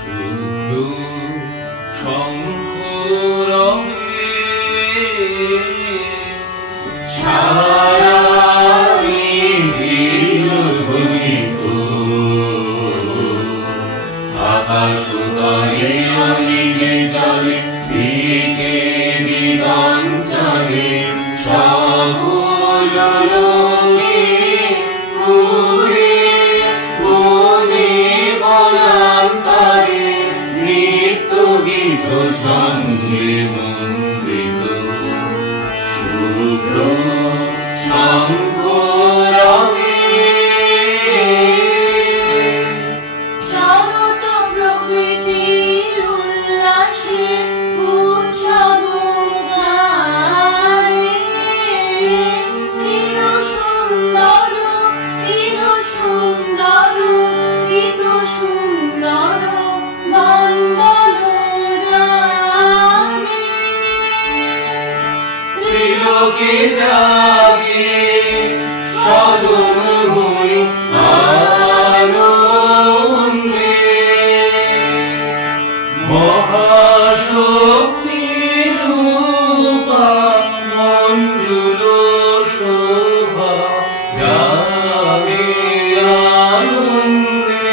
শুভ্র শঙ্করহে সারা নিবিড় ধ্বনিত আকাশ তলে অলিগে জলে দিকে দিগঞ্চলে সকল লোকে উড়ে বনে বনান্তরে নৃত্য গীত সঙ্গে মন্ডিত শুভ্র শঙ্করহে শরৎ প্রকৃতির উল্লাসে উৎসব গায়ে চির সুন্দর চিত সুন্দর বন্দন রাগে ত্রিলোকে জাগে সদময় আনন্দে মহাশক্তি রূপা মঞ্জুল শোভা জাগে আনন্দে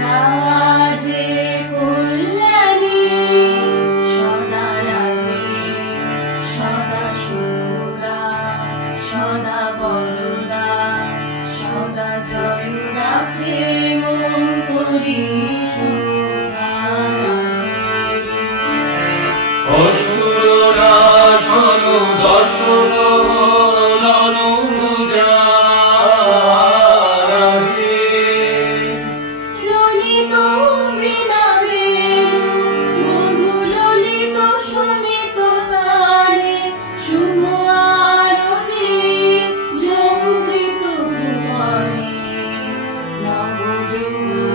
রাজে কল্যাণী সদা রাজে সদা শুভদা সদা বরদা সদা জয় রাখে মন করি শোভা রাজে অসুররা শোনো দর্শন ললিত বীণা বেণু মধু ললিত শোণিত তারে শুভ আরতি ঝঙ্কৃত ভুবনে নবযুগ